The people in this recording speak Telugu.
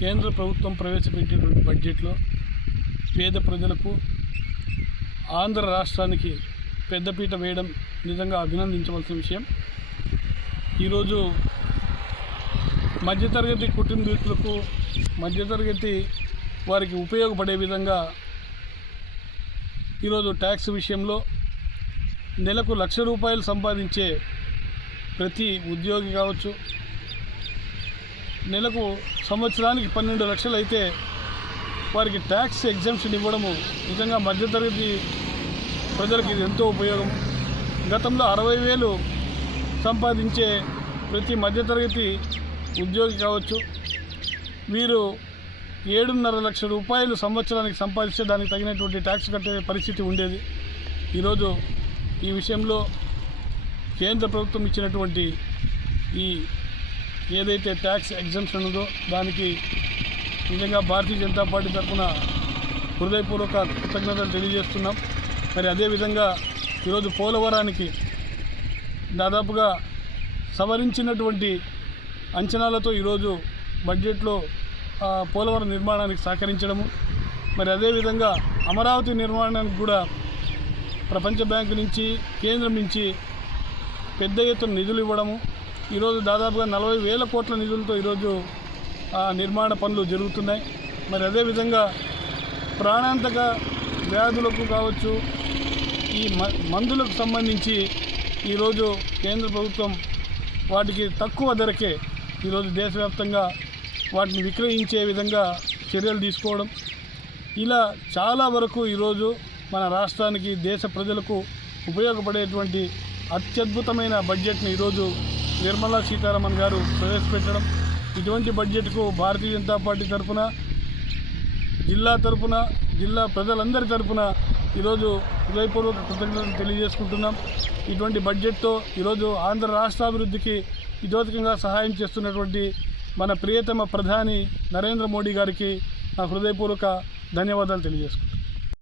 కేంద్ర ప్రభుత్వం ప్రవేశపెట్టినటువంటి బడ్జెట్లో పేద ప్రజలకు ఆంధ్ర రాష్ట్రానికి పెద్దపీట వేయడం నిజంగా అభినందించవలసిన విషయం. ఈరోజు మధ్యతరగతి కుటుంబీకులకు మధ్యతరగతి వారికి ఉపయోగపడే విధంగా ఈరోజు ట్యాక్స్ విషయంలో నెలకు ₹1,00,000 సంపాదించే ప్రతి ఉద్యోగి కావచ్చు, నెలకు సంవత్సరానికి 12 లక్షలు అయితే వారికి ట్యాక్స్ ఎగ్జంప్షన్ ఇవ్వడము నిజంగా మధ్యతరగతి ప్రజలకు ఇది ఎంతో ఉపయోగం. గతంలో 60,000 సంపాదించే ప్రతి మధ్యతరగతి ఉద్యోగి కావచ్చు, వీరు ₹7.5 లక్షల సంవత్సరానికి సంపాదిస్తే దానికి తగినటువంటి ట్యాక్స్ కట్టే పరిస్థితి ఉండేది. ఈరోజు ఈ విషయంలో కేంద్ర ప్రభుత్వం ఇచ్చినటువంటి ఈ ఏదైతే ట్యాక్స్ ఎగ్జంప్షన్ ఉందో దానికి నిజంగా భారతీయ జనతా పార్టీ తరఫున హృదయపూర్వక కృతజ్ఞతలు తెలియజేస్తున్నాం. మరి అదేవిధంగా ఈరోజు పోలవరానికి దాదాపుగా సవరించినటువంటి అంచనాలతో ఈరోజు బడ్జెట్లో పోలవరం నిర్మాణానికి సహకరించడము, మరి అదేవిధంగా అమరావతి నిర్మాణానికి కూడా ప్రపంచ బ్యాంకు నుంచి కేంద్రం నుంచి పెద్ద ఎత్తున నిధులు ఇవ్వడము, ఈరోజు దాదాపుగా 40,000 కోట్ల నిధులతో ఈరోజు నిర్మాణ పనులు జరుగుతున్నాయి. మరి అదేవిధంగా ప్రాణాంతక వ్యాధులకు కావచ్చు, ఈ మందులకు సంబంధించి ఈరోజు కేంద్ర ప్రభుత్వం వాటికి తక్కువ ధరకే ఈరోజు దేశవ్యాప్తంగా వాటిని విక్రయించే విధంగా చర్యలు తీసుకోవడం, ఇలా చాలా వరకు ఈరోజు మన రాష్ట్రానికి దేశ ప్రజలకు ఉపయోగపడేటువంటి అత్యద్భుతమైన బడ్జెట్ని ఈరోజు నిర్మలా సీతారామన్ గారు ప్రవేశపెట్టడం, ఇటువంటి బడ్జెట్కు భారతీయ జనతా పార్టీ తరఫున జిల్లా ప్రజలందరి తరఫున ఈరోజు హృదయపూర్వక కృతజ్ఞతలు తెలియజేసుకుంటున్నాం. ఇటువంటి బడ్జెట్తో ఈరోజు ఆంధ్ర రాష్ట్రాభివృద్ధికి ఇదోతకంగా సహాయం చేస్తున్నటువంటి మన ప్రియతమ ప్రధాని నరేంద్ర మోడీ గారికి నా హృదయపూర్వక ధన్యవాదాలు తెలియజేసుకుంటున్నాను.